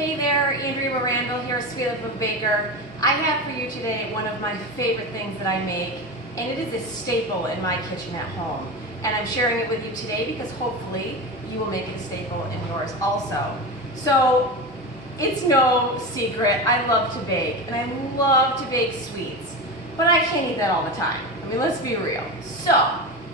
Hey there, Andrea Randall here, Sweet Little Baker. I have for you today one of my favorite things that I make, and it is a staple in my kitchen at home. And I'm sharing it with you today because hopefully you will make it a staple in yours also. So, it's no secret, I love to bake, and I love to bake sweets, but I can't eat that all the time. I mean, let's be real. So,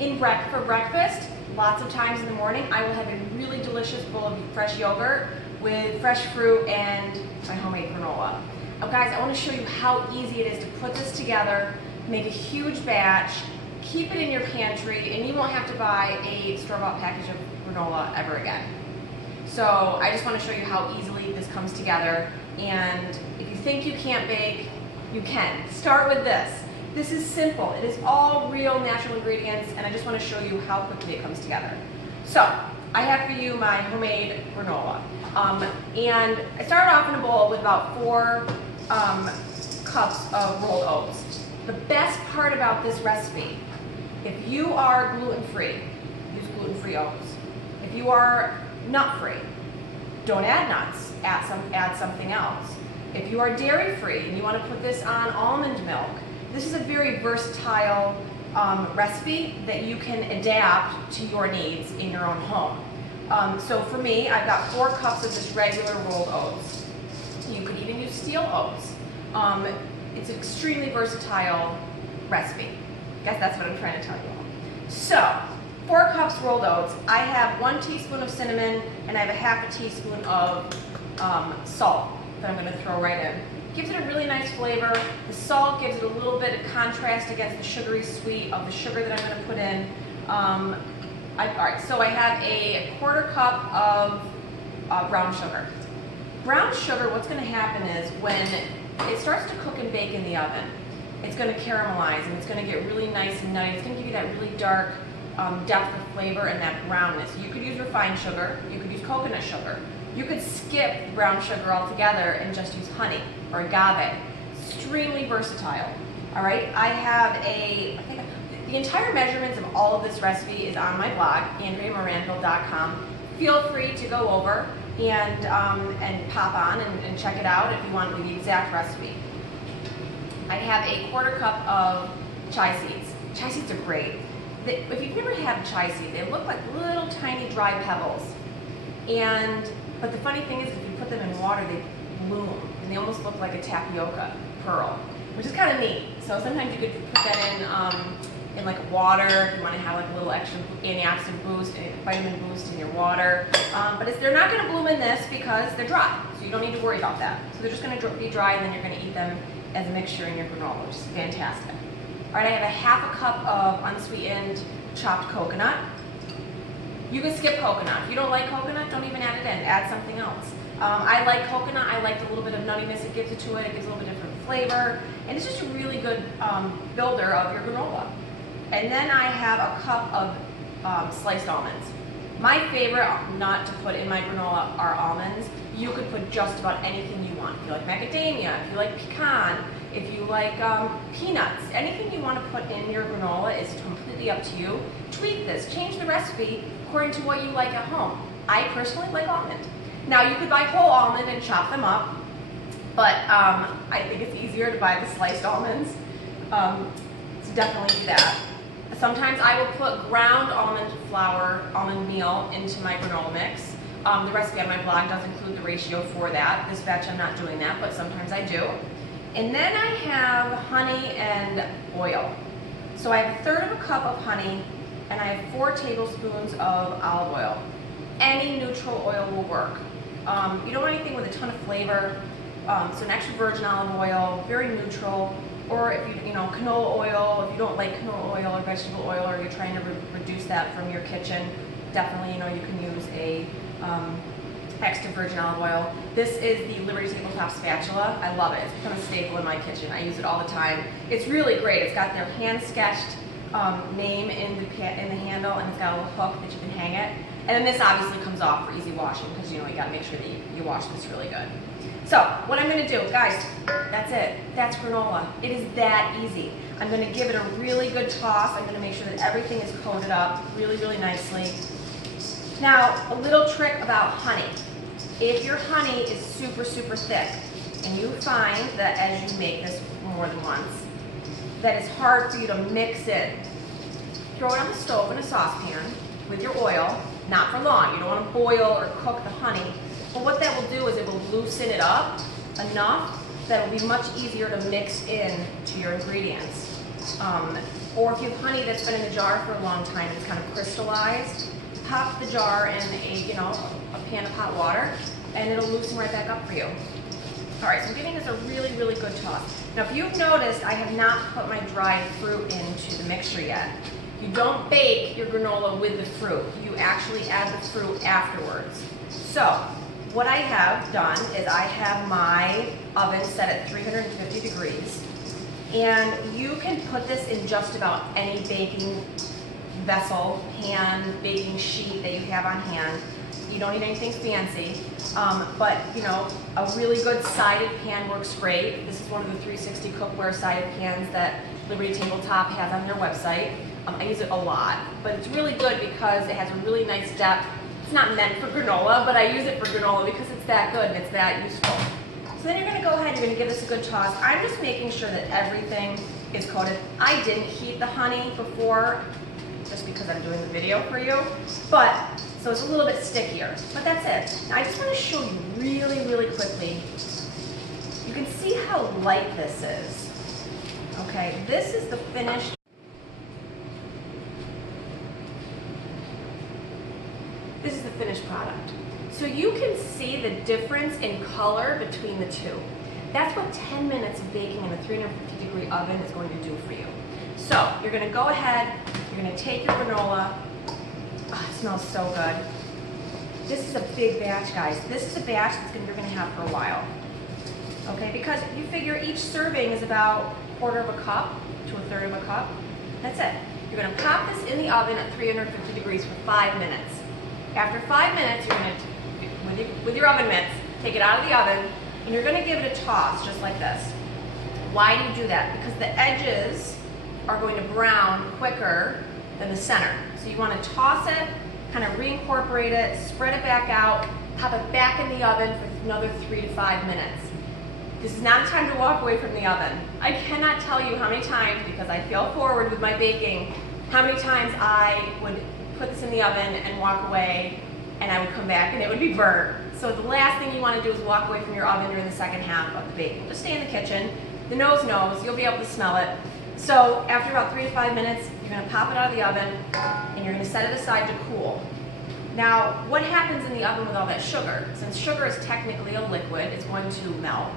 for breakfast, lots of times in the morning, I will have a really delicious bowl of fresh yogurt with fresh fruit and my homemade granola. Now guys, I want to show you how easy it is to put this together, make a huge batch, keep it in your pantry, and you won't have to buy a store-bought package of granola ever again. So I just want to show you how easily this comes together, and if you think you can't bake, you can. Start with this. This is simple. It is all real natural ingredients, and I just want to show you how quickly it comes together. So I have for you my homemade granola. And I started off in a bowl with about 4 cups of rolled oats. The best part about this recipe, if you are gluten-free, use gluten-free oats. If you are nut-free, don't add nuts, add something else. If you are dairy-free and you want to put this on almond milk, this is a very versatile recipe that you can adapt to your needs in your own home. So for me, I've got 4 cups of this regular rolled oats. You could even use steel oats. It's an extremely versatile recipe. I guess that's what I'm trying to tell you all. So, 4 cups rolled oats. I have 1 teaspoon of cinnamon, and I have a ½ teaspoon of salt that I'm going to throw right in. Gives it a really nice flavor. The salt gives it a little bit of contrast against the sugary sweet of the sugar that I'm going to put in. Alright, so I have a ¼ cup of brown sugar. Brown sugar, what's going to happen is when it starts to cook and bake in the oven, it's going to caramelize and it's going to get really nice and nutty. It's going to give you that really dark depth of flavor and that brownness. You could use refined sugar, you could use coconut sugar. You could skip brown sugar altogether and just use honey or agave. Extremely versatile. Alright, I have the entire measurements of all of this recipe is on my blog, AndreaMorandville.com. Feel free to go over and pop on and check it out if you want the exact recipe. I have a ¼ cup of chai seeds. Chai seeds are great. If you've never had a chai seed, they look like little tiny dry pebbles. But the funny thing is, if you put them in water, they bloom, and they almost look like a tapioca pearl, which is kind of neat. So sometimes you could put that in like water if you want to have like a little extra antioxidant boost, vitamin boost in your water. But they're not going to bloom in this because they're dry, so you don't need to worry about that. So they're just going to be dry, and then you're going to eat them as a mixture in your granola, which is fantastic. All right, I have a ½ cup of unsweetened chopped coconut. You can skip coconut. If you don't like coconut, don't even add it in. Add something else. I like coconut. I like the little bit of nuttiness it gives it to it. It gives a little bit different flavor. And it's just a really good builder of your granola. And then I have a cup of sliced almonds. My favorite nut to put in my granola are almonds. You could put just about anything you want. If you like macadamia, if you like pecan, if you like peanuts, anything you want to put in your granola is completely up to you. Tweak this, change the recipe according to what you like at home. I personally like almond. Now you could buy whole almond and chop them up, but I think it's easier to buy the sliced almonds, so definitely do that. Sometimes I will put ground almond flour, almond meal into my granola mix. The recipe on my blog does include the ratio for that. This batch I'm not doing that, but sometimes I do. And then I have honey and oil. So I have 1/3 cup of honey, and I have 4 tablespoons of olive oil. Any neutral oil will work. You don't want anything with a ton of flavor, so an extra virgin olive oil, very neutral. Or if you canola oil, if you don't like canola oil or vegetable oil, or you're trying to reduce that from your kitchen, definitely you can use a extra virgin olive oil. This is the Liberty Tabletop Spatula. I love it. It's become a staple in my kitchen. I use it all the time. It's really great. It's got their hand-sketched name in the handle, and it's got a little hook that you can hang it. And then this obviously comes off for easy washing because you got to make sure that you wash this really good. So what I'm going to do, guys, that's it. That's granola. It is that easy. I'm going to give it a really good toss. I'm going to make sure that everything is coated up really, really nicely. Now, a little trick about honey. If your honey is super, super thick, and you find that as you make this more than once, that it's hard for you to mix it, throw it on the stove in a saucepan with your oil, not for long. You don't want to boil or cook the honey. But what that will do is it will loosen it up enough that it will be much easier to mix in to your ingredients. Or if you have honey that's been in the jar for a long time, it's kind of crystallized, pop the jar in a pan of hot water, and it'll loosen right back up for you. All right, so I'm giving this a really, really good toss. Now, if you've noticed, I have not put my dried fruit into the mixture yet. You don't bake your granola with the fruit. You actually add the fruit afterwards. So, what I have done is I have my oven set at 350 degrees. And you can put this in just about any baking vessel, pan, baking sheet that you have on hand. You don't need anything fancy, but a really good sided pan works great. This is one of the 360 cookware sided pans that Liberty Tabletop has on their website. I use it a lot, but it's really good because it has a really nice depth. It's not meant for granola, but I use it for granola because it's that good and it's that useful. So then you're going to go ahead, you're going to give this a good toss. I'm just making sure that everything is coated. I didn't heat the honey before, just because I'm doing the video for you, so it's a little bit stickier, but that's it. I just want to show you really, really quickly. You can see how light this is. Okay, this is the finished. This is the finished product. So you can see the difference in color between the two. That's what 10 minutes of baking in a 350-degree oven is going to do for you. So you're going to go ahead, you're going to take your granola. Oh, it smells so good. This is a big batch, guys. This is a batch you're going to have for a while. Okay, because you figure each serving is about a quarter of a cup to a third of a cup. That's it. You're going to pop this in the oven at 350 degrees for 5 minutes. After 5 minutes, you're going to, with your oven mitts, take it out of the oven, and you're going to give it a toss, just like this. Why do you do that? Because the edges are going to brown quicker than the center. So you want to toss it, kind of reincorporate it, spread it back out, pop it back in the oven for another 3 to 5 minutes. This is not a time to walk away from the oven. I cannot tell you how many times, because I fail forward with my baking, how many times I would put this in the oven and walk away, and I would come back and it would be burnt. So the last thing you want to do is walk away from your oven during the second half of the baking. Just stay in the kitchen. The nose knows. You'll be able to smell it. So after about 3 to 5 minutes, you're going to pop it out of the oven and you're going to set it aside to cool. Now, what happens in the oven with all that sugar? Since sugar is technically a liquid, it's going to melt,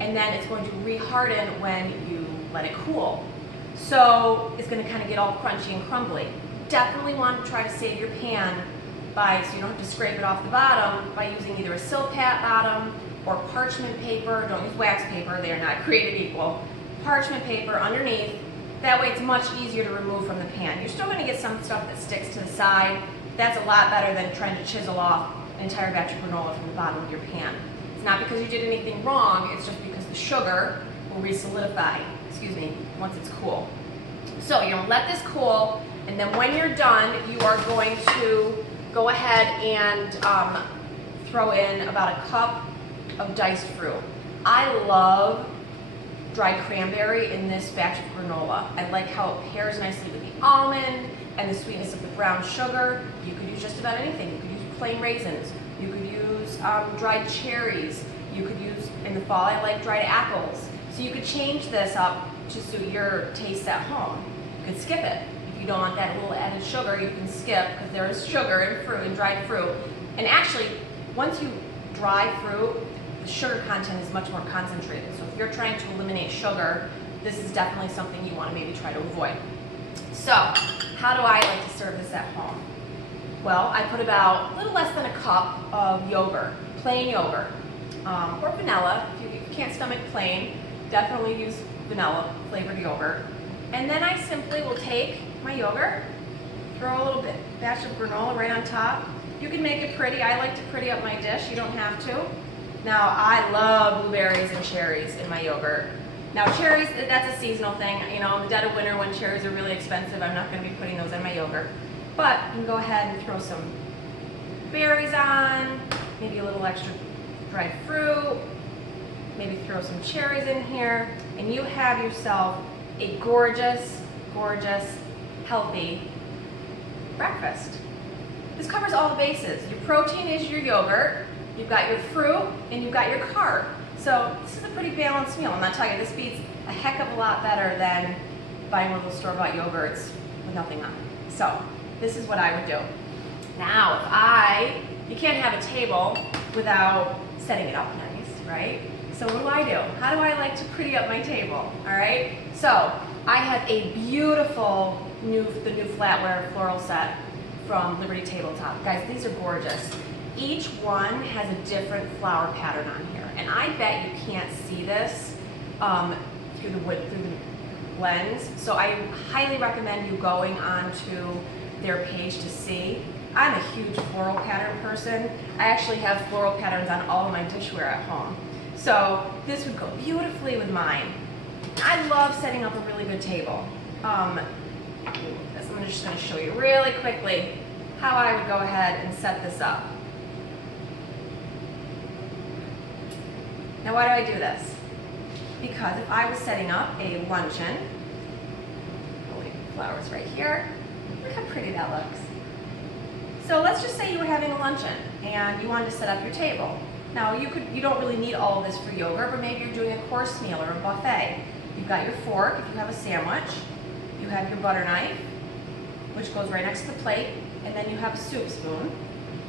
and then it's going to re-harden when you let it cool. So it's going to kind of get all crunchy and crumbly. Definitely want to try to save your pan so you don't have to scrape it off the bottom, by using either a silpat bottom or parchment paper. Don't use wax paper, they are not created equal. Parchment paper underneath. That way it's much easier to remove from the pan. You're still going to get some stuff that sticks to the side. That's a lot better than trying to chisel off an entire batch of granola from the bottom of your pan. It's not because you did anything wrong, it's just because the sugar will re-solidify, once it's cool. So you're going to let this cool, and then when you're done, you are going to go ahead and throw in about a cup of diced fruit. I love dried cranberry in this batch of granola. I like how it pairs nicely with the almond and the sweetness of the brown sugar. You could use just about anything. You could use plain raisins. You could use dried cherries. You could use, in the fall, I like dried apples. So you could change this up to suit your taste at home. You could skip it. If you don't want that little added sugar, you can skip, because there is sugar in fruit and dried fruit. And actually, once you dry fruit, the sugar content is much more concentrated. So if you're trying to eliminate sugar, this is definitely something you want to maybe try to avoid. So, how do I like to serve this at home? Well, I put about a little less than a cup of yogurt, plain yogurt, or vanilla. If you can't stomach plain, definitely use vanilla flavored yogurt. And then I simply will take my yogurt, throw a little bit batch of granola right on top. You can make it pretty. I like to pretty up my dish. You don't have to. Now, I love blueberries and cherries in my yogurt. Now, cherries, that's a seasonal thing. You know, in the dead of winter when cherries are really expensive, I'm not going to be putting those in my yogurt. But you can go ahead and throw some berries on, maybe a little extra dried fruit, maybe throw some cherries in here, and you have yourself a gorgeous, gorgeous, healthy breakfast. This covers all the bases. Your protein is your yogurt, you've got your fruit, and you've got your carb. So this is a pretty balanced meal. And I'll tell you, this beats a heck of a lot better than buying one of those store-bought yogurts with nothing on it. So this is what I would do. Now, you can't have a table without setting it up nice, right? So what do? How do I like to pretty up my table, all right? So I have a beautiful the new flatware floral set from Liberty Tabletop. Guys, these are gorgeous. Each one has a different flower pattern on here, and I bet you can't see this through the lens. So I highly recommend you going onto their page to see. I'm a huge floral pattern person. I actually have floral patterns on all of my dishware at home. So this would go beautifully with mine. I love setting up a really good table. I'm just going to show you really quickly how I would go ahead and set this up. Now, why do I do this? Because if I was setting up a luncheon, I'll leave the flowers right here. Look how pretty that looks. So let's just say you were having a luncheon and you wanted to set up your table. Now you don't really need all of this for yogurt, but maybe you're doing a course meal or a buffet. You've got your fork if you have a sandwich. You have your butter knife, which goes right next to the plate, and then you have a soup spoon,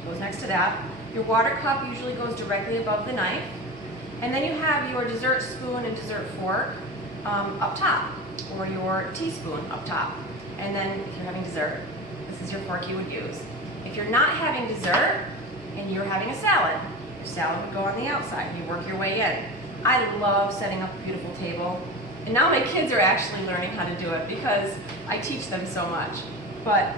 goes next to that. Your water cup usually goes directly above the knife, and then you have your dessert spoon and dessert fork up top, or your teaspoon up top. And then if you're having dessert, this is your fork you would use. If you're not having dessert and you're having a salad, your salad would go on the outside. You work your way in. I love setting up a beautiful table. And now my kids are actually learning how to do it because I teach them so much. But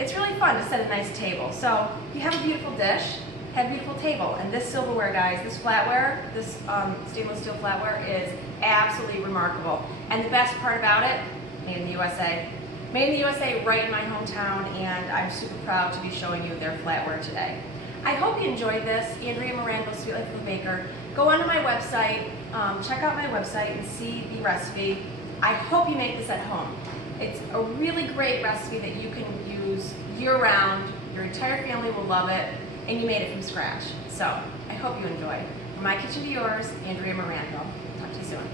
it's really fun to set a nice table. So you have a beautiful dish, have a beautiful table. And this silverware, guys, this flatware, this stainless steel flatware is absolutely remarkable. And the best part about it, made in the USA. Made in the USA right in my hometown, and I'm super proud to be showing you their flatware today. I hope you enjoyed this. Andrea Miranda, Sweet Life of a Baker. Go onto my website, check out my website and see the recipe. I hope you make this at home. It's a really great recipe that you can use year-round. Your entire family will love it, and you made it from scratch. So I hope you enjoy. From my kitchen to yours, Andrea Miranda. Talk to you soon.